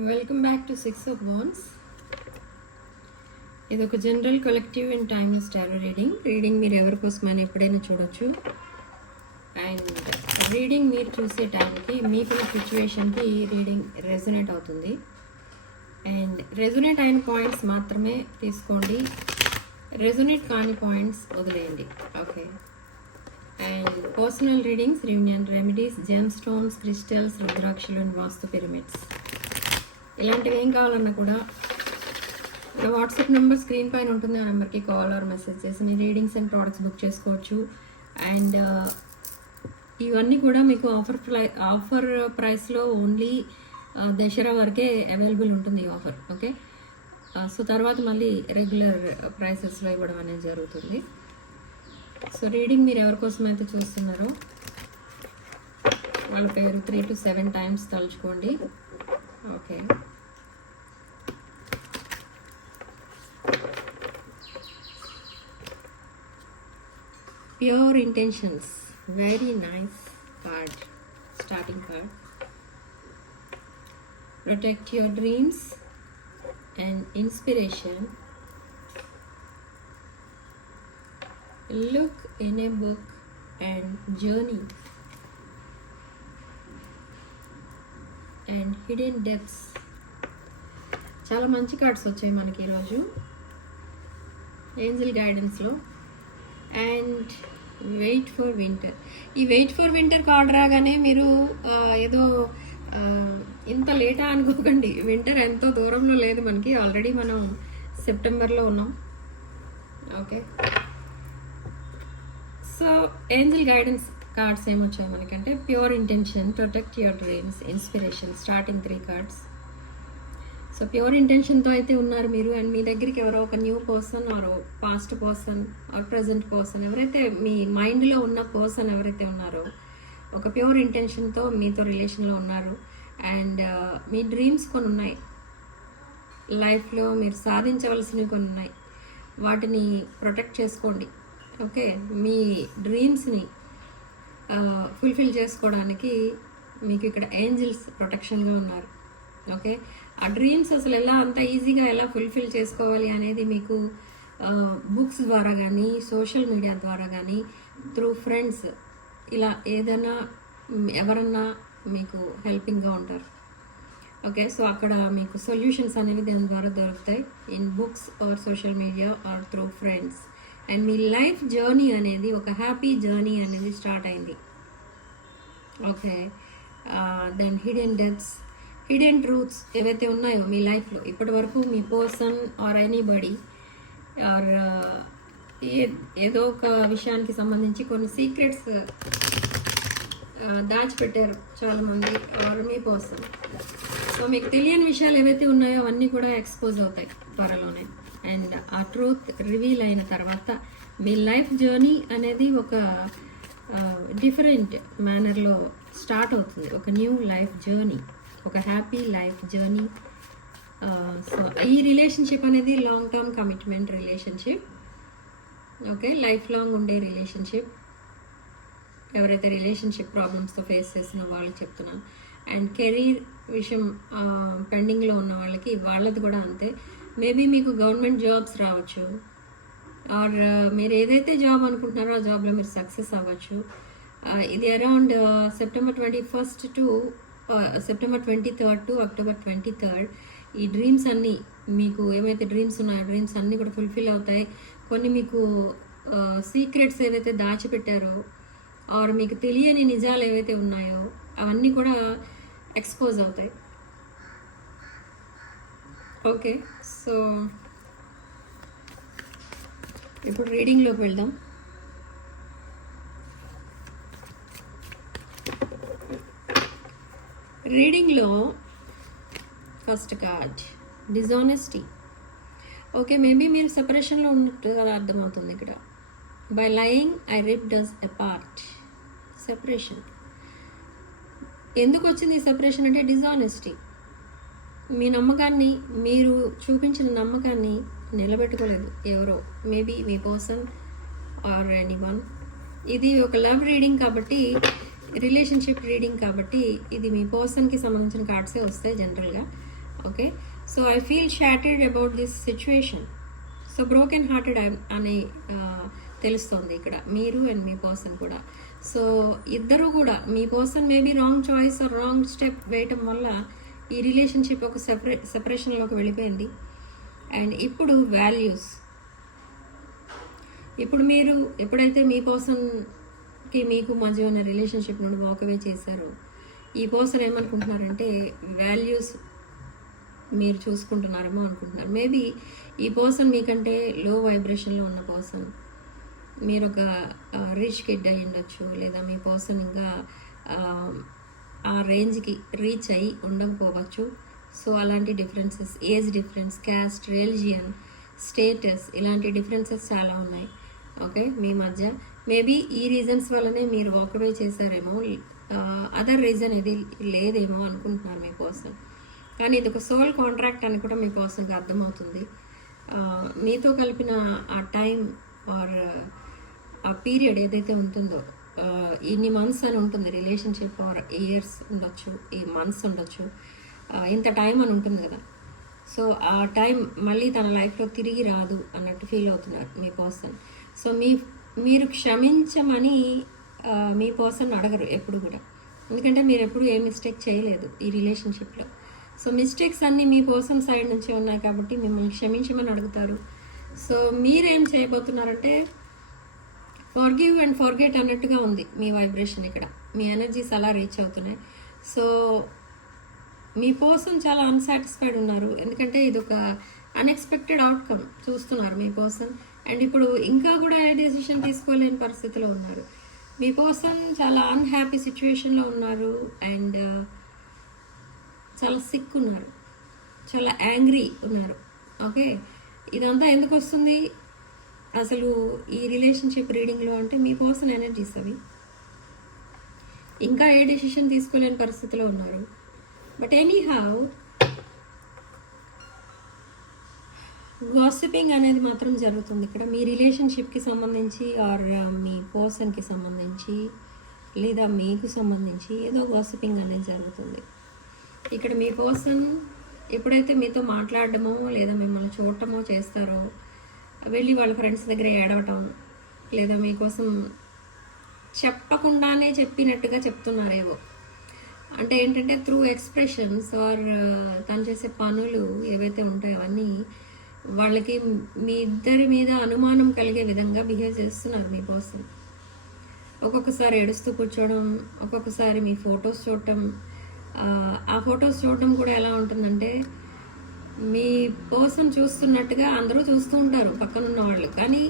Welcome back to six of wands. ఇది ఒక general collective and timeless tarot reading మీరు ఎవరి కోసమైనా ఎప్పుడైనా చూడొచ్చు. అండ్ రీడింగ్ మీరు చూసే టైంకి మీకున్న సిచ్యువేషన్కి రీడింగ్ రెజొనేట్ అవుతుంది. అండ్ రెజొనేట్ అయిన పాయింట్స్ మాత్రమే తీసుకోండి, రెజొనేట్ కాని పాయింట్స్ వదిలేయండి. Okay. And personal readings, reunion remedies, gem stones, crystals, రుద్రాక్షలు అండ్ వాస్తు పిరమిడ్స్, ఇలాంటివి ఏం కావాలన్నా కూడా వాట్సాప్ నెంబర్ స్క్రీన్ పైన ఉంటుంది. ఆ నెంబర్కి కాల్ ఆర్ మెసేజ్ చేసి మీ రీడింగ్స్ అండ్ ప్రోడక్ట్స్ బుక్ చేసుకోవచ్చు. అండ్ ఇవన్నీ కూడా మీకు ఆఫర్ ప్రైస్లో ఓన్లీ దసరా వరకే అవైలబుల్ ఉంటుంది ఈ ఆఫర్. ఓకే. సో తర్వాత మళ్ళీ రెగ్యులర్ ప్రైసెస్లో ఇవ్వడం అనేది జరుగుతుంది. సో రీడింగ్ మీరు ఎవరి కోసం అయితే చూస్తున్నారో వాళ్ళ పేరు 3 to 7 times తలుచుకోండి. Okay. Pure intentions, very nice card, starting card. Protect your dreams and inspiration. Look in a book and journey and hidden depths. చాలా మంచి కార్డ్స్ వచ్చాయి మనకి ఈరోజు ఏంజల్ గైడెన్స్లో. And wait for winter. ఈ వెయిట్ ఫర్ వింటర్ కార్డ్ రాగానే మీరు ఏదో ఇంత లేటా అనుకోకండి. వింటర్ ఎంతో దూరంలో లేదు మనకి, ఆల్రెడీ మనం సెప్టెంబర్లో ఉన్నాం. Okay. So angel guidance cards ఏమొచ్చాయి మనకంటే pure intention, protect your dreams, inspiration, starting 3 cards. So pure ఇంటెన్షన్తో అయితే ఉన్నారు మీరు. అండ్ మీ దగ్గరికి ఎవరో ఒక new person or past person or present person, ఎవరైతే మీ మైండ్లో ఉన్న పర్సన్ ఎవరైతే ఉన్నారో ఒక ప్యూర్ ఇంటెన్షన్తో మీతో రిలేషన్లో ఉన్నారు. అండ్ మీ డ్రీమ్స్ కొన్ని ఉన్నాయి, లైఫ్లో మీరు సాధించవలసినవి కొన్ని ఉన్నాయి, వాటిని ప్రొటెక్ట్ చేసుకోండి. ఓకే. మీ డ్రీమ్స్ని ఫుల్ఫిల్ చేసుకోవడానికి మీకు ఇక్కడ ఏంజల్స్ ప్రొటెక్షన్గా ఉన్నారు. ఓకే. ఆ డ్రీమ్స్ అసలు అంత ఈజీగా ఎలా ఫుల్ఫిల్ చేసుకోవాలి అనేది మీకు బుక్స్ ద్వారా కానీ, సోషల్ మీడియా ద్వారా కానీ, త్రూ ఫ్రెండ్స్, ఇలా ఏదైనా ఎవరన్నా మీకు హెల్పింగ్గా ఉంటారు. ఓకే. సో అక్కడ మీకు సొల్యూషన్స్ అనేవి దాని ద్వారా దొరుకుతాయి, in books or social media or through friends. And మీ లైఫ్ జర్నీ అనేది ఒక హ్యాపీ జర్నీ అనేది స్టార్ట్ అయింది. Okay. Then hidden depths, hidden truths ఏవైతే ఉన్నాయో మీ లైఫ్లో ఇప్పటి వరకు మీ పర్సన్ ఆర్ ఎనీబడి ఆర్ ఏదో ఒక విషయానికి సంబంధించి కొన్ని సీక్రెట్స్ దాచిపెట్టారు చాలామంది ఆర్ మీ పర్సన్. సో మీకు తెలియని విషయాలు ఏవైతే ఉన్నాయో అవన్నీ కూడా ఎక్స్పోజ్ అవుతాయి త్వరలోనే. అండ్ ఆ ట్రూత్ రివీల్ అయిన తర్వాత మీ లైఫ్ జర్నీ అనేది ఒక డిఫరెంట్ మేనర్లో స్టార్ట్ అవుతుంది, ఒక న్యూ లైఫ్ జర్నీ, ఒక హ్యాపీ లైఫ్ జర్నీ. సో ఈ రిలేషన్షిప్ అనేది long term commitment relationship. Okay. Life long ఉండే రిలేషన్షిప్. ఎవరైతే రిలేషన్షిప్ ప్రాబ్లమ్స్తో ఫేస్ చేస్తున్న వాళ్ళకి చెప్తున్నాను. అండ్ కెరీర్ విషయం పెండింగ్లో ఉన్న వాళ్ళకి వాళ్ళది కూడా అంతే. మేబీ మీకు గవర్నమెంట్ జాబ్స్ రావచ్చు, ఆర్ మీరు ఏదైతే జాబ్ అనుకుంటున్నారో ఆ జాబ్లో మీరు సక్సెస్ అవ్వచ్చు. ఇది around September 21st to September 23rd to October 23rd ఈ డ్రీమ్స్ అన్నీ, మీకు ఏమైతే డ్రీమ్స్ ఉన్నాయో డ్రీమ్స్ అన్నీ కూడా ఫుల్ఫిల్ అవుతాయి. కొన్ని మీకు సీక్రెట్స్ ఏవైతే దాచిపెట్టారో ఆర్ మీకు తెలియని నిజాలు ఏవైతే ఉన్నాయో అవన్నీ కూడా ఎక్స్పోజ్ అవుతాయి. ఓకే. సో ఇప్పుడు రీడింగ్లోకి వెళ్దాం. రీడింగ్లో first card dishonesty. Okay. Maybe మీరు సెపరేషన్లో ఉన్నట్టుగా అర్థమవుతుంది ఇక్కడ. By lying I ripped us apart. Separation ఎందుకు వచ్చింది? ఈ సెపరేషన్ అంటే డిజానెస్టీ. మీ నమ్మకాన్ని, మీరు చూపించిన నమ్మకాన్ని నిలబెట్టుకోలేదు ఎవరో, మేబీ మీ పర్సన్ ఆర్ ఎనీవన్. ఇది ఒక లవ్ రీడింగ్ కాబట్టి, రిలేషన్షిప్ రీడింగ్ కాబట్టి ఇది మీ పర్సన్కి సంబంధించిన కార్డ్సే వస్తాయి జనరల్గా. Okay. So I feel shattered about this situation. So broken hearted అని తెలుస్తోంది ఇక్కడ మీరు అండ్ మీ పర్సన్ కూడా. సో ఇద్దరు కూడా మీ person maybe wrong choice or wrong step వేయటం వల్ల ఈ రిలేషన్షిప్ ఒక సెపరేషన్లోకి వెళ్ళిపోయింది. అండ్ ఇప్పుడు వాల్యూస్, ఇప్పుడు మీరు ఎప్పుడైతే మీ పర్సన్కి మీకు మధ్య ఉన్న రిలేషన్షిప్ నుండి వాకవే చేశారో, ఈ పర్సన్ ఏమనుకుంటున్నారంటే వాల్యూస్ మీరు చూసుకుంటున్నారేమో అనుకుంటున్నారు. మేబీ ఈ పర్సన్ మీకంటే లో వైబ్రేషన్లో ఉన్న పర్సన్, మీరు ఒక రిచ్ కిడ్ అయి ఉండొచ్చు, లేదా మీ పర్సన్ ఇంకా ఆ రేంజ్కి రీచ్ అయ్యి ఉండకపోవచ్చు. సో అలాంటి differences, age difference, caste, religion, status, ఇలాంటి డిఫరెన్సెస్ చాలా ఉన్నాయి ఓకే మీ మధ్య. మేబీ ఈ రీజన్స్ వల్లనే మీరు వాకవే చేశారేమో, అదర్ రీజన్ ఇది లేదేమో అనుకుంటున్నారు మీ పర్సన్. కానీ ఇది ఒక సోల్ కాంట్రాక్ట్ అని కూడా మీ పర్సన్కి అర్థమవుతుంది. మీతో కలిపిన ఆ టైం ఆర్ ఆ పీరియడ్ ఏదైతే ఉంటుందో, ఇన్ని మంత్స్ అని ఉంటుంది రిలేషన్షిప్, ఆర్ ఇయర్స్ ఉండొచ్చు, ఈ మంత్స్ ఉండొచ్చు, ఇంత టైం అని ఉంటుంది కదా. సో ఆ టైం మళ్ళీ తన లైఫ్లో తిరిగి రాదు అన్నట్టు ఫీల్ అవుతున్నారు మీ పర్సన్. సో మీరు క్షమించమని మీ పర్సన్ అడగరు ఎప్పుడు కూడా, ఎందుకంటే మీరు ఎప్పుడు ఏ మిస్టేక్ చేయలేదు ఈ రిలేషన్షిప్లో. సో మిస్టేక్స్ అన్నీ మీ పర్సన్ సైడ్ నుంచి ఉన్నాయి కాబట్టి మిమ్మల్ని క్షమించమని అడుగుతారు. సో మీరేం చేయబోతున్నారంటే ఫర్గివ్ అండ్ ఫర్గెట్ అన్నట్టుగా ఉంది మీ వైబ్రేషన్ ఇక్కడ, మీ ఎనర్జీస్ అలా రీచ్ అవుతున్నాయి. సో మీ పర్సన్ చాలా అన్సాటిస్ఫైడ్ ఉన్నారు, ఎందుకంటే ఇది ఒక అన్ఎక్స్పెక్టెడ్ అవుట్కమ్ చూస్తున్నారు మీ పర్సన్. అండ్ ఇప్పుడు ఇంకా కూడా ఏ డెసిషన్ తీసుకోలేని పరిస్థితిలో ఉన్నారు. మీ పర్సన్ చాలా అన్హ్యాపీ సిచ్యువేషన్లో ఉన్నారు అండ్ చాలా సిక్ ఉన్నారు, చాలా యాంగ్రీ ఉన్నారు ఓకే. ఇదంతా ఎందుకు వస్తుంది అసలు ఈ రిలేషన్షిప్ రీడింగ్లో అంటే మీ పర్సన్ ఎనర్జీస్ అవి. ఇంకా ఏ డెసిషన్ తీసుకోలేని పరిస్థితిలో ఉన్నారు. బట్ ఎనీ హౌ గాసిపింగ్ అనేది మాత్రం జరుగుతుంది ఇక్కడ మీ రిలేషన్షిప్కి సంబంధించి, ఆర్ మీ పర్సన్కి సంబంధించి, లేదా మీకు సంబంధించి ఏదో గాసిపింగ్ అనేది జరుగుతుంది ఇక్కడ. మీ పర్సన్ ఎప్పుడైతే మీతో మాట్లాడడమో లేదా మిమ్మల్ని చూడటమో చేస్తారో, వెళ్ళి వాళ్ళ ఫ్రెండ్స్ దగ్గర ఏడవటం, లేదా మీకోసం చెప్పకుండానే చెప్పినట్టుగా చెప్తున్నారేవో. అంటే ఏంటంటే త్రూ ఎక్స్ప్రెషన్స్ ఆర్ తను చేసే పనులు ఏవైతే ఉంటాయో అవన్నీ వాళ్ళకి మీ ఇద్దరి మీద అనుమానం కలిగే విధంగా బిహేవ్ చేస్తున్నారు మీ పర్సన్. ఒక్కొక్కసారి ఏడుస్తూ కూర్చోవడం, ఒక్కొక్కసారి మీ ఫొటోస్ చూడటం. ఆ ఫొటోస్ చూడడం కూడా ఎలా ఉంటుందంటే మీ పర్సన్ చూస్తున్నట్టుగా అందరూ చూస్తూ ఉంటారు పక్కనున్న వాళ్ళు, కానీ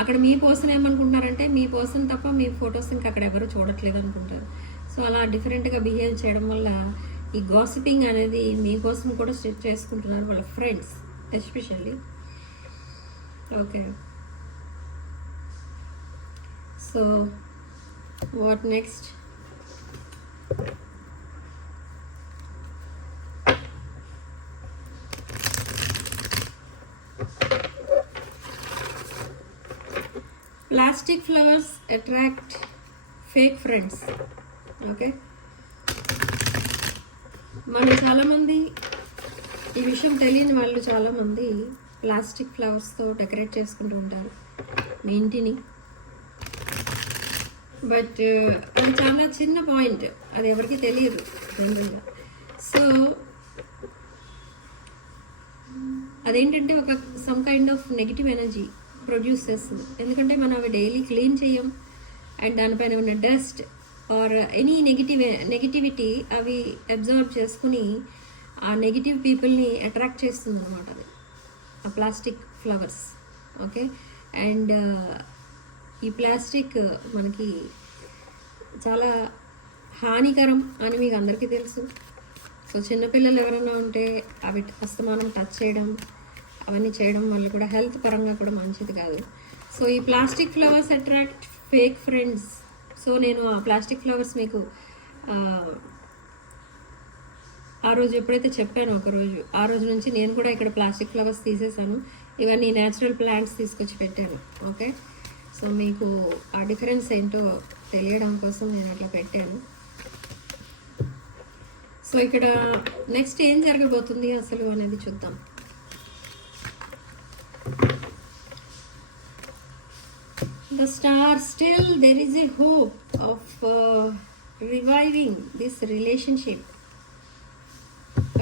అక్కడ మీ పర్సన్ ఏమనుకుంటున్నారంటే మీ పర్సన్ తప్ప మీ ఫొటోస్ ఇంకా అక్కడ ఎవరు చూడట్లేదు అనుకుంటారు. సో అలా డిఫరెంట్గా బిహేవ్ చేయడం వల్ల ఈ గాసిపింగ్ అనేది మీకోసం కూడా చేసుకుంటున్నారు వాళ్ళ friends especially okay. So what next? Plastic flowers attract fake friends okay. మనం చాలామంది ఈ విషయం తెలియని వాళ్ళు చాలామంది ప్లాస్టిక్ ఫ్లవర్స్తో డెకరేట్ చేసుకుంటూ ఉంటారు మీ ఇంటిని. బట్ అది చాలా చిన్న పాయింట్, అది ఎవరికి తెలియదు జనరల్గా. సో అదేంటంటే ఒక some kind of negative energy produce చేస్తుంది, ఎందుకంటే మనం అవి డైలీ క్లీన్ చేయం అండ్ దానిపైన ఉన్న డస్ట్ ఆర్ ఎనీ నెగిటివిటీ అవి అబ్జర్వ్ చేసుకుని ఆ నెగిటివ్ పీపుల్ని అట్రాక్ట్ చేస్తుంది అనమాట అది ఆ ప్లాస్టిక్ ఫ్లవర్స్ ఓకే. అండ్ ఈ ప్లాస్టిక్ మనకి చాలా హానికరం అని మీకు అందరికీ తెలుసు. సో చిన్నపిల్లలు ఎవరైనా ఉంటే అవి అస్తమానం టచ్ చేయడం అవన్నీ చేయడం వల్ల కూడా హెల్త్ పరంగా కూడా మంచిది కాదు. సో ఈ plastic flowers attract fake friends. So నేను ఆ ప్లాస్టిక్ ఫ్లవర్స్ మీకు ఆ రోజు ఎప్పుడైతే చెప్పానో ఒకరోజు, ఆ రోజు నుంచి నేను కూడా ఇక్కడ ప్లాస్టిక్ ఫ్లవర్స్ తీసేసాను, ఇవన్నీ న్యాచురల్ ప్లాంట్స్ తీసుకొచ్చి పెట్టాను ఓకే. సో మీకు ఆ డిఫరెన్స్ ఏంటో తెలియడం కోసం నేను అట్లా పెట్టాను. సో ఇక్కడ నెక్స్ట్ ఏం జరగబోతుంది అసలు అనేది చూద్దాం. The star, still there is a hope of reviving this relationship.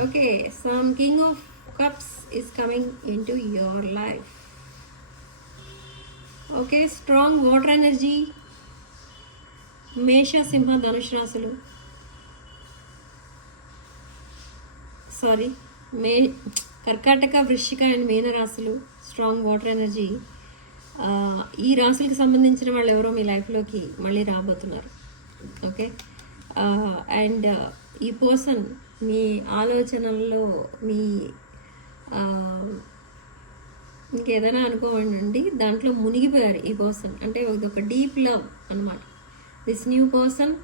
Okay, some King of Cups is coming into your life. Okay, strong water energy. మేష సింహ ధనుష్ రాశులు, కర్కాటక వృశ్చిక అండ్ మీన రాశులు, స్ట్రాంగ్ వాటర్ ఎనర్జీ. ఈ రాశులకు సంబంధించిన వాళ్ళు ఎవరో మీ లైఫ్లోకి మళ్ళీ రాబోతున్నారు. ఓకే, అండ్ ఈ పర్సన్ మీ ఆలోచనల్లో మీ ఇంకేదైనా అనుకోవండి, దాంట్లో మునిగిపోయారు ఈ పర్సన్. అంటే ఇది ఒక డీప్ లవ్ అన్నమాట. దిస్ న్యూ పర్సన్,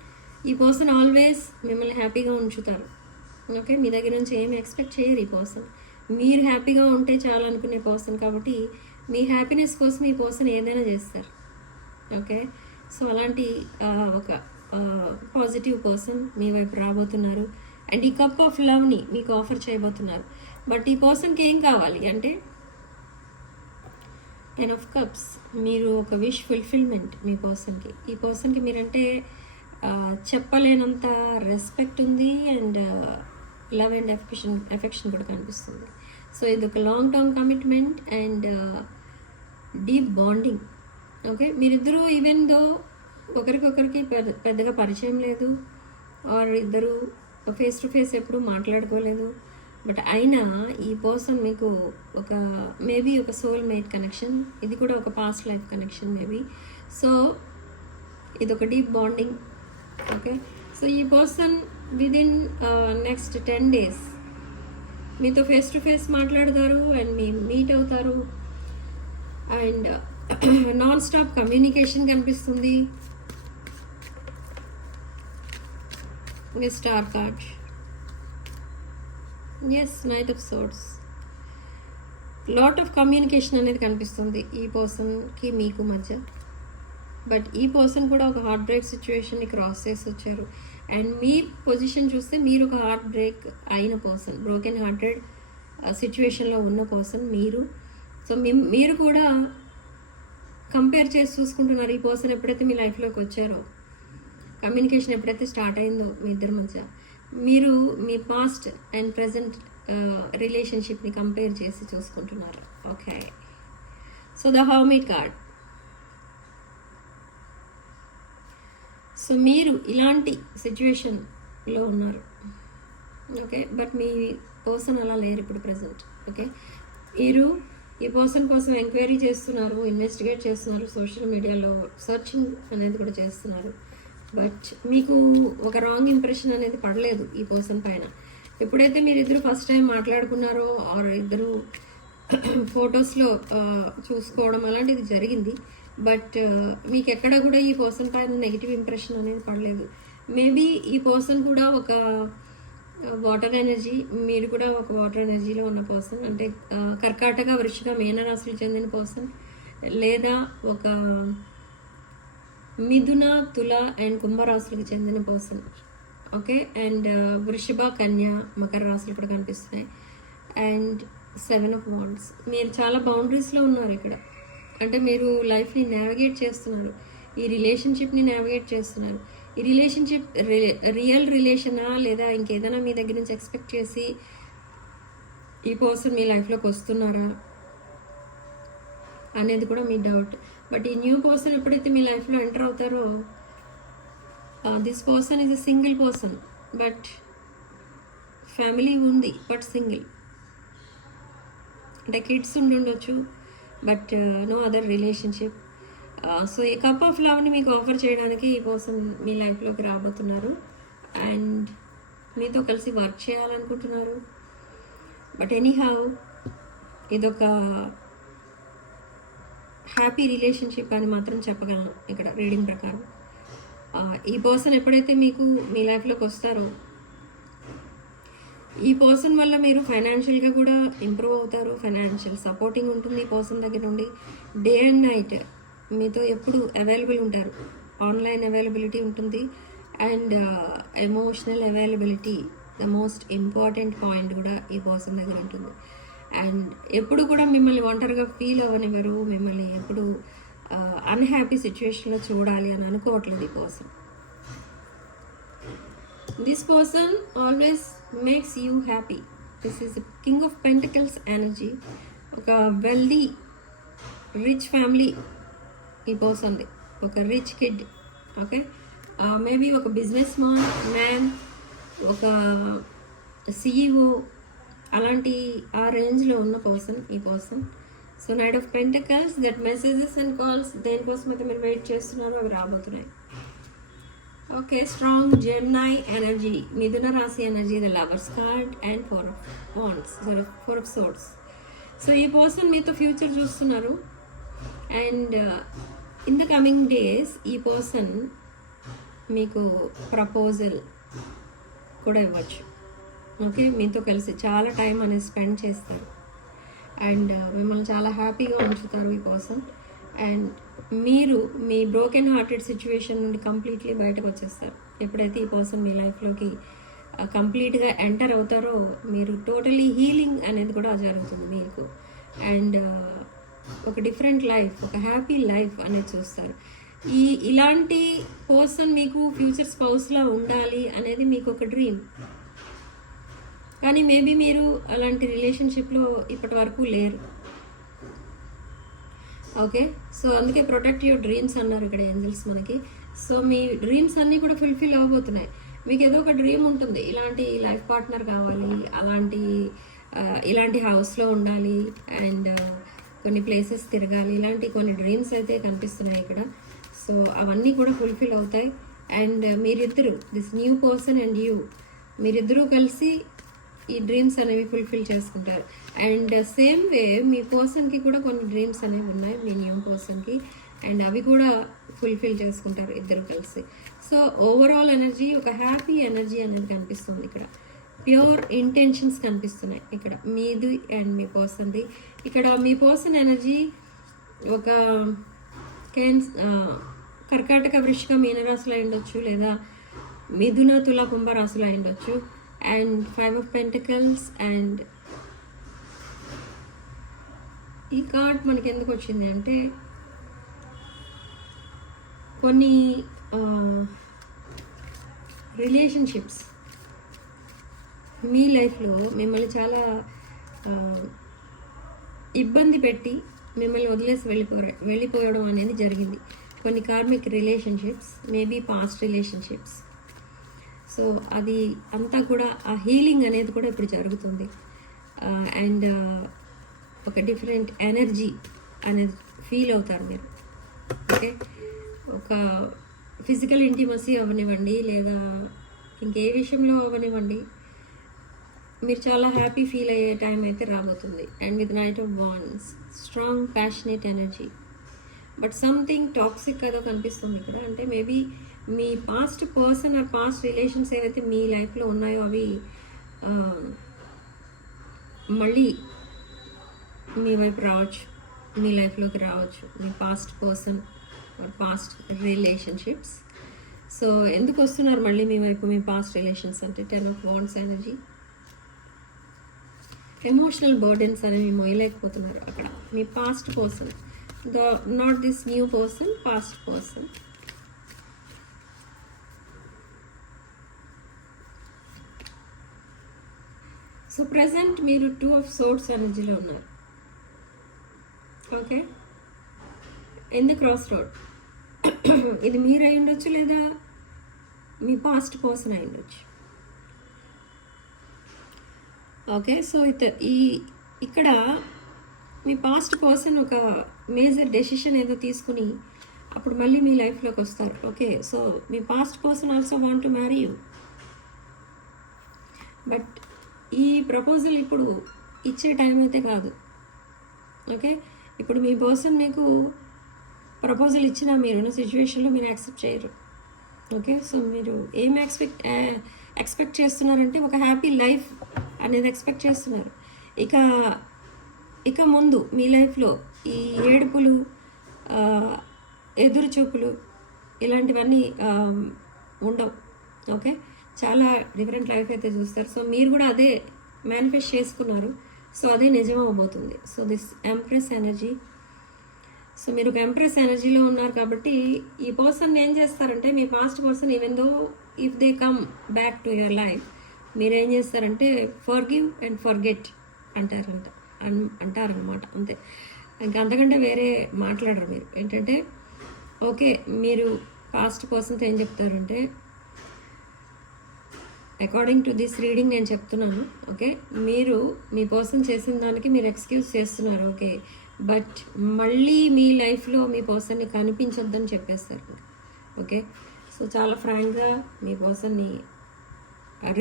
ఈ పర్సన్ ఆల్వేస్ మిమ్మల్ని హ్యాపీగా ఉంచుతారు. ఓకే, మీ దగ్గర నుంచి ఏమి ఎక్స్పెక్ట్ చేయరు ఈ పర్సన్. మీరు హ్యాపీగా ఉంటే చాలు అనుకునే పర్సన్ కాబట్టి మీ హ్యాపీనెస్ కోసం ఈ పర్సన్ ఏదైనా చేస్తారు. ఓకే, సో అలాంటి ఒక పాజిటివ్ పర్సన్ మీ వైపు రాబోతున్నారు. అండ్ ఈ కప్ ఆఫ్ లవ్ని మీకు ఆఫర్ చేయబోతున్నారు. బట్ ఈ పర్సన్కి ఏం కావాలి అంటే 10 of Cups. మీరు ఒక విష్ ఫుల్ఫిల్మెంట్ మీ పర్సన్కి. ఈ పర్సన్కి మీరంటే చెప్పలేనంత రెస్పెక్ట్ ఉంది అండ్ లవ్ అండ్ ఎఫెక్షన్ కూడా కనిపిస్తుంది. సో ఇది ఒక long term commitment and deep bonding. Okay, మీరిద్దరూ ఈవెన్ దో ఒకరికొకరికి పెద్దగా పరిచయం లేదు, ఆర్ ఇద్దరు ఫేస్ టు ఫేస్ ఎప్పుడు మాట్లాడుకోలేదు, బట్ అయినా ఈ పర్సన్ మీకు ఒక మేబీ ఒక సోల్మేట్ కనెక్షన్, ఇది కూడా ఒక past life connection maybe. So ఇది ఒక డీప్ బాండింగ్. ఓకే, సో ఈ పర్సన్ విదిన్ నెక్స్ట్ 10 days మీతో ఫేస్ టు ఫేస్ మాట్లాడతారు అండ్ మీ మీట్ అవుతారు. అండ్ నాన్ స్టాప్ కమ్యూనికేషన్ కనిపిస్తుంది. Star card, yes, knight of swords. Lot of communication అనేది కనిపిస్తుంది ఈ పర్సన్కి మీకు మధ్య. బట్ ఈ పర్సన్ కూడా ఒక హార్ట్ బ్రేక్ సిచ్యువేషన్ని క్రాస్ చేసి వచ్చారు. అండ్ మీ పొజిషన్ చూస్తే మీరు ఒక హార్ట్ బ్రేక్ అయిన పర్సన్, బ్రోకెన్ హార్టెడ్ సిచ్యువేషన్లో ఉన్న పర్సన్ మీరు. సో మీరు కూడా కంపేర్ చేసి చూసుకుంటున్నారు ఈ పర్సన్ ఎప్పుడైతే మీ లైఫ్లోకి వచ్చారో, కమ్యూనికేషన్ ఎప్పుడైతే స్టార్ట్ అయిందో మీ ఇద్దరి మధ్య, మీరు మీ పాస్ట్ అండ్ ప్రజెంట్ రిలేషన్షిప్ని కంపేర్ చేసి చూసుకుంటున్నారు. Okay, so the hermit card. So మీరు ఇలాంటి సిచ్యువేషన్లో ఉన్నారు. ఓకే, బట్ మీ పర్సన్ అలా లేరు ఇప్పుడు ప్రజెంట్. ఓకే, మీరు ఈ పర్సన్ కోసం ఎంక్వైరీ చేస్తున్నారు, ఇన్వెస్టిగేట్ చేస్తున్నారు, సోషల్ మీడియాలో సర్చింగ్ అనేది కూడా చేస్తున్నారు. బట్ మీకు ఒక రాంగ్ ఇంప్రెషన్ అనేది పడలేదు ఈ పర్సన్ పైన. ఎప్పుడైతే మీరు ఇద్దరు ఫస్ట్ టైం మాట్లాడుకున్నారో ఆర్ ఇద్దరు ఫొటోస్లో చూసుకోవడం అలాంటిది జరిగింది, బట్ మీకు ఎక్కడ కూడా ఈ పర్సన్ పైన నెగిటివ్ ఇంప్రెషన్ అనేది పడలేదు. మేబీ ఈ పర్సన్ కూడా ఒక వాటర్ ఎనర్జీ, మీరు కూడా ఒక వాటర్ ఎనర్జీలో ఉన్న పర్సన్, అంటే కర్కాటక వృశ్చిక మీన రాశులకు చెందిన పర్సన్, లేదా ఒక మిథున తుల అండ్ కుంభరాశులకు చెందిన పర్సన్. ఓకే, అండ్ వృషభ కన్య మకర రాశులు కూడా కనిపిస్తున్నాయి. And 7 of Wands. మీరు చాలా బౌండరీస్లో ఉన్నారు ఇక్కడ. అంటే మీరు లైఫ్ని నావిగేట్ చేస్తున్నారు, ఈ రిలేషన్షిప్ని నావిగేట్ చేస్తున్నారు. ఈ రిలేషన్షిప్ రియల్ రిలేషనా లేదా ఇంకేదైనా మీ దగ్గర నుంచి ఎక్స్పెక్ట్ చేసి ఈ పర్సన్ మీ లైఫ్లోకి వస్తున్నారా అనేది కూడా మీ డౌట్. బట్ ఈ న్యూ పర్సన్ ఎప్పుడైతే మీ లైఫ్లో ఎంటర్ అవుతారో, this person is a single person, but family ఉంది బట్ సింగిల్. అంటే కిడ్స్ ఉండుండొచ్చు but no other relationship. So ఈ కప్ ఆఫ్ లవ్ని మీకు ఆఫర్ చేయడానికి ఈ పర్సన్ మీ లైఫ్లోకి రాబోతున్నారు అండ్ మీతో కలిసి వర్క్ చేయాలనుకుంటున్నారు. బట్ ఎనీహౌ ఇదొక హ్యాపీ రిలేషన్షిప్ అని మాత్రం చెప్పగలను ఇక్కడ రీడింగ్ ప్రకారం. ఈ పర్సన్ ఎప్పుడైతే మీకు మీ లైఫ్లోకి వస్తారో, ఈ పర్సన్ వల్ల మీరు ఫైనాన్షియల్గా కూడా ఇంప్రూవ్ అవుతారు. ఫైనాన్షియల్ సపోర్టింగ్ ఉంటుంది ఈ పర్సన్ దగ్గర నుండి. డే అండ్ నైట్ మీతో ఎప్పుడు అవైలబుల్ ఉంటారు. ఆన్లైన్ అవైలబిలిటీ ఉంటుంది and emotional availability the most important point కూడా ఈ పర్సన్ దగ్గర ఉంటుంది. అండ్ ఎప్పుడు కూడా మిమ్మల్ని ఒంటరిగా ఫీల్ అవ్వనివ్వరు, మిమ్మల్ని ఎప్పుడు అన్హ్యాపీ సిచ్యువేషన్లో చూడాలి అని అనుకోవట్లేదు ఈ person. This person always makes you happy. This is king of pentacles energy. ఒక వెల్దీ రిచ్ ఫ్యామిలీ ఈ పర్సన్ది, ఒక రిచ్ కిడ్. ఓకే, మేబీ ఒక బిజినెస్ మ్యాన్, ఒక సిఇఓ, అలాంటి ఆ రేంజ్లో ఉన్న పర్సన్ ఈ person. So knight of pentacles, that messages and calls దేనికోసం అయితే మీరు వెయిట్ చేస్తున్నారో అవి రాబోతున్నాయి. ఓకే, స్ట్రాంగ్ జెమినై ఎనర్జీ, మిథున రాశి energy, the lovers card and four of wands, four of swords. So ఈ పర్సన్ మీతో ఫ్యూచర్ చూస్తున్నారు. And in the coming days ఈ పర్సన్ మీకు ప్రపోజల్ కూడా ఇవ్వచ్చు. ఓకే, మీతో కలిసి చాలా టైం అనేది స్పెండ్ చేస్తారు అండ్ మిమ్మల్ని చాలా హ్యాపీగా ఉంచుతారు ఈ పర్సన్. అండ్ మీరు మీ బ్రోకెన్ హార్టెడ్ సిచ్యువేషన్ నుండి కంప్లీట్లీ బయటకు వచ్చేస్తారు. ఎప్పుడైతే ఈ పర్సన్ మీ లైఫ్లోకి కంప్లీట్గా ఎంటర్ అవుతారో మీరు టోటలీ హీలింగ్ అనేది కూడా జరుగుతుంది మీకు. అండ్ ఒక డిఫరెంట్ లైఫ్, ఒక హ్యాపీ లైఫ్ అనేది చూస్తారు. ఇలాంటి పర్సన్ మీకు ఫ్యూచర్ స్పౌస్లా ఉండాలి అనేది మీకు ఒక డ్రీమ్. కానీ మేబీ మీరు అలాంటి రిలేషన్షిప్లో ఇప్పటి వరకు లేరు. ఓకే, సో అందుకే ప్రొటెక్ట్ యువర్ డ్రీమ్స్ అన్నారు ఇక్కడ ఏంజల్స్ మనకి. సో మీ డ్రీమ్స్ అన్నీ కూడా ఫుల్ఫిల్ అవ్వబోతున్నాయి. మీకు ఏదో ఒక డ్రీమ్ ఉంటుంది, ఇలాంటి లైఫ్ పార్ట్నర్ కావాలి, ఇలాంటి హౌస్లో ఉండాలి అండ్ కొన్ని ప్లేసెస్ తిరగాలి, ఇలాంటి కొన్ని డ్రీమ్స్ అయితే కనిపిస్తున్నాయి ఇక్కడ. సో అవన్నీ కూడా ఫుల్ఫిల్ అవుతాయి. అండ్ మీరిద్దరు, this new person and you, మీరిద్దరూ కలిసి ఈ డ్రీమ్స్ అనేవి ఫుల్ఫిల్ చేసుకుంటారు. అండ్ సేమ్ వే మీ పర్సన్కి కూడా కొన్ని డ్రీమ్స్ అనేవి ఉన్నాయి, మీ న్యూ పర్సన్కి, అండ్ అవి కూడా ఫుల్ఫిల్ చేసుకుంటారు ఇద్దరు కలిసి. సో ఓవరాల్ ఎనర్జీ ఒక హ్యాపీ ఎనర్జీ అనేది కనిపిస్తుంది ఇక్కడ. ప్యూర్ ఇంటెన్షన్స్ కనిపిస్తున్నాయి ఇక్కడ మీది అండ్ మీ పర్సన్ది. ఇక్కడ మీ పర్సన్ ఎనర్జీ ఒక కర్కాటక వృశ్చిక మీనరాశులు అయి ఉండొచ్చు, లేదా మిథున తుల కుంభరాశులు అయి ఉండొచ్చు. And 5 of Pentacles. అండ్ ఈ కార్డ్ మనకి ఎందుకు వచ్చింది అంటే కొన్ని రిలేషన్షిప్స్ మీ లైఫ్లో మిమ్మల్ని చాలా ఇబ్బంది పెట్టి మిమ్మల్ని వదిలేసి వెళ్ళిపోవడం అనేది జరిగింది. కొన్ని karmic relationships, maybe past relationships. So అది అంతా కూడా ఆ హీలింగ్ అనేది కూడా ఇప్పుడు జరుగుతుంది. అండ్ ఒక డిఫరెంట్ ఎనర్జీ అనేది ఫీల్ అవుతారు మీరు. ఓకే, ఒక ఫిజికల్ ఇంటిమసీ అవనివ్వండి, లేదా ఇంకే విషయంలో అవనివ్వండి, మీరు చాలా హ్యాపీ ఫీల్ అయ్యే టైం అయితే రాబోతుంది. And with knight of wands, strong passionate energy. But something toxic ఏదో కనిపిస్తుంది ఇక్కడ. అంటే maybe me past person or past relations ఏవైతే మీ లైఫ్లో ఉన్నాయో అవి మళ్ళీ మీ వైపు రావచ్చు, మీ లైఫ్లోకి రావచ్చు, మీ past person or past relationships. So ఎందుకు వస్తున్నారు మళ్ళీ మీ వైపు మీ పాస్ట్ రిలేషన్స్ అంటే 10 of Wands energy. Emotional burdens అనేవి మోయలేకపోతున్నారు అక్కడ మీ past person, not this new person, past person. So present మీరు 2 of Swords ఎనర్జీలో ఉన్నారు. Okay, in the cross road. ఇది మీరు అయి ఉండొచ్చు, లేదా మీ పాస్ట్ పర్సన్ అయి ఉండొచ్చు. ఓకే, సో ఇక్కడ మీ పాస్ట్ పర్సన్ ఒక మేజర్ డెసిషన్ ఏదో తీసుకుని అప్పుడు మళ్ళీ మీ లైఫ్లోకి వస్తారు. Okay, so me past person also want to marry you. But ఈ ప్రపోజల్ ఇప్పుడు ఇచ్చే టైం అయితే కాదు. ఓకే, ఇప్పుడు మీ పర్సన్ మీకు ప్రపోజల్ ఇచ్చినా మీరున్న సిచ్యువేషన్లో మీరు యాక్సెప్ట్ చేయరు. ఓకే, సో మీరు ఏం ఎక్స్పెక్ట్ చేస్తున్నారంటే ఒక హ్యాపీ లైఫ్ అనేది ఎక్స్పెక్ట్ చేస్తున్నారు. ఇక ముందు మీ లైఫ్లో ఈ ఏడుపులు, ఎదురు చూపులు ఇలాంటివన్నీ ఉండవు. ఓకే, చాలా డిఫరెంట్ లైఫ్ అయితే చూస్తారు. సో మీరు కూడా అదే మేనిఫెస్ట్ చేసుకున్నారు, సో అదే నిజం అవబోతుంది. So this empress energy. So మీరు ఒక ఎంప్రెస్ ఎనర్జీలో ఉన్నారు కాబట్టి ఈ పర్సన్ ఏం చేస్తారంటే, మీ past person even though if they come back to your life, మీరు ఏం చేస్తారంటే ఫర్గివ్ అండ్ ఫర్గెట్ అంటారనమాట. అంతే, ఇంకా అంతకంటే వేరే మాట్లాడరు మీరు. ఏంటంటే ఓకే, మీరు పాస్ట్ పర్సన్తో ఏం చెప్తారంటే, అకార్డింగ్ టు దిస్ రీడింగ్ నేను చెప్తున్నాను, ఓకే, మీరు మీ పర్సన్ చేసిన దానికి మీరు ఎక్స్క్యూజ్ చేస్తున్నారు, ఓకే, బట్ మళ్ళీ మీ లైఫ్లో మీ పర్సన్ని కనిపించొద్దని చెప్పేస్తారు. ఓకే, సో చాలా ఫ్రాంక్గా మీ పర్సన్ని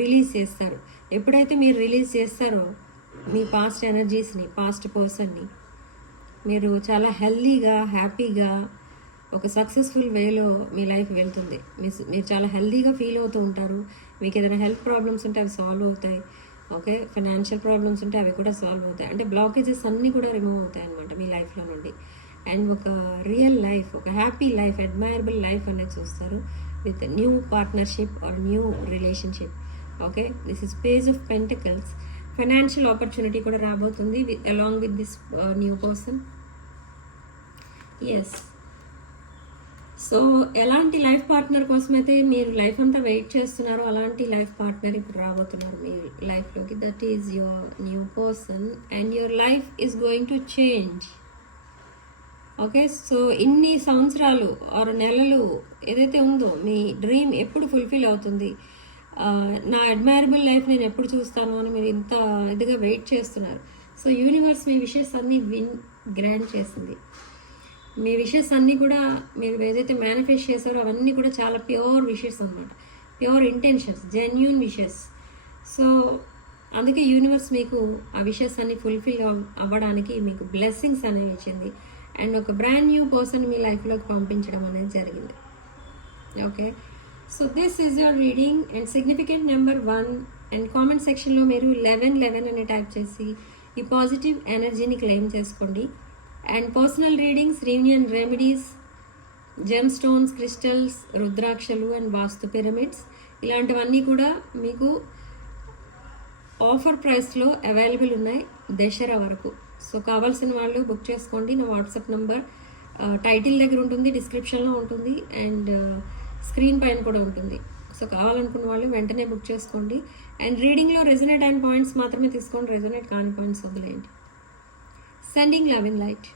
రిలీజ్ చేస్తారు. ఎప్పుడైతే మీరు రిలీజ్ చేస్తారో మీ పాస్ట్ ఎనర్జీస్ని, పాస్ట్ పర్సన్ని, మీరు చాలా హెల్దీగా, హ్యాపీగా, ఒక సక్సెస్ఫుల్ వేలో మీ లైఫ్ వెళ్తుంది. మీరు చాలా హెల్దీగా ఫీల్ అవుతూ ఉంటారు. మీకు ఏదైనా హెల్త్ ప్రాబ్లమ్స్ ఉంటే అవి సాల్వ్ అవుతాయి. ఓకే, ఫైనాన్షియల్ ప్రాబ్లమ్స్ ఉంటే అవి కూడా సాల్వ్ అవుతాయి. అంటే బ్లాకేజెస్ అన్నీ కూడా రిమూవ్ అవుతాయి అన్నమాట మీ లైఫ్లో నుండి. అండ్ ఒక రియల్ లైఫ్, ఒక హ్యాపీ లైఫ్, అడ్మైరబుల్ లైఫ్ అనేది చూస్తారు with new partnership or new relationship. Okay, this is page of pentacles. Financial opportunity కూడా రాబోతుంది along with this new person. Yes, so ఎలాంటి లైఫ్ పార్ట్నర్ కోసం అయితే మీరు లైఫ్ అంతా వెయిట్ చేస్తున్నారో అలాంటి లైఫ్ పార్ట్నర్ ఇప్పుడు రాబోతున్నారు మీ లైఫ్లోకి. That is your new person and your life is going to change. Okay, so ఇన్ని సంవత్సరాలు ఆరు నెలలు ఏదైతే ఉందో మీ డ్రీమ్ ఎప్పుడు ఫుల్ఫిల్ అవుతుంది, నా అడ్మైరబుల్ లైఫ్ నేను ఎప్పుడు చూస్తాను అని మీరు ఇంత ఇదిగా వెయిట్ చేస్తున్నారు. సో యూనివర్స్ మీ విషెస్ అన్నీ గ్రాంట్ చేసింది. మీ విషెస్ అన్నీ కూడా మీరు ఏదైతే మేనిఫెస్ట్ చేశారో అవన్నీ కూడా చాలా ప్యూర్ విషెస్ అనమాట, pure intentions, genuine wishes. So అందుకే యూనివర్స్ మీకు ఆ విషెస్ అన్ని ఫుల్ఫిల్ అవ్వడానికి మీకు బ్లెస్సింగ్స్ అనేవి ఇచ్చింది అండ్ ఒక బ్రాండ్ న్యూ పర్సన్ మీ లైఫ్లోకి పంపించడం అనేది జరిగింది. Okay, so this is your reading and significant number 1 and comment సెక్షన్లో మీరు 11 అని టైప్ చేసి ఈ పాజిటివ్ ఎనర్జీని క్లెయిమ్ చేసుకోండి. And personal readings, reunion remedies, gem stones, crystals, రుద్రాక్షలు అండ్ వాస్తు పిరమిడ్స్ ఇలాంటివన్నీ కూడా మీకు ఆఫర్ ప్రైస్లో అవైలబుల్ ఉన్నాయి దసరా వరకు. సో కావాల్సిన వాళ్ళు బుక్ చేసుకోండి. నా వాట్సాప్ నెంబర్ టైటిల్ దగ్గర ఉంటుంది, డిస్క్రిప్షన్లో ఉంటుంది అండ్ స్క్రీన్ పైన కూడా ఉంటుంది. సో కావాలనుకున్న వాళ్ళు వెంటనే బుక్ చేసుకోండి. అండ్ రీడింగ్లో రెజొనేట్ అయిన పాయింట్స్ మాత్రమే తీసుకోండి, రెజొనేట్ కాని పాయింట్స్ వదిలేయండి. Sending love and light.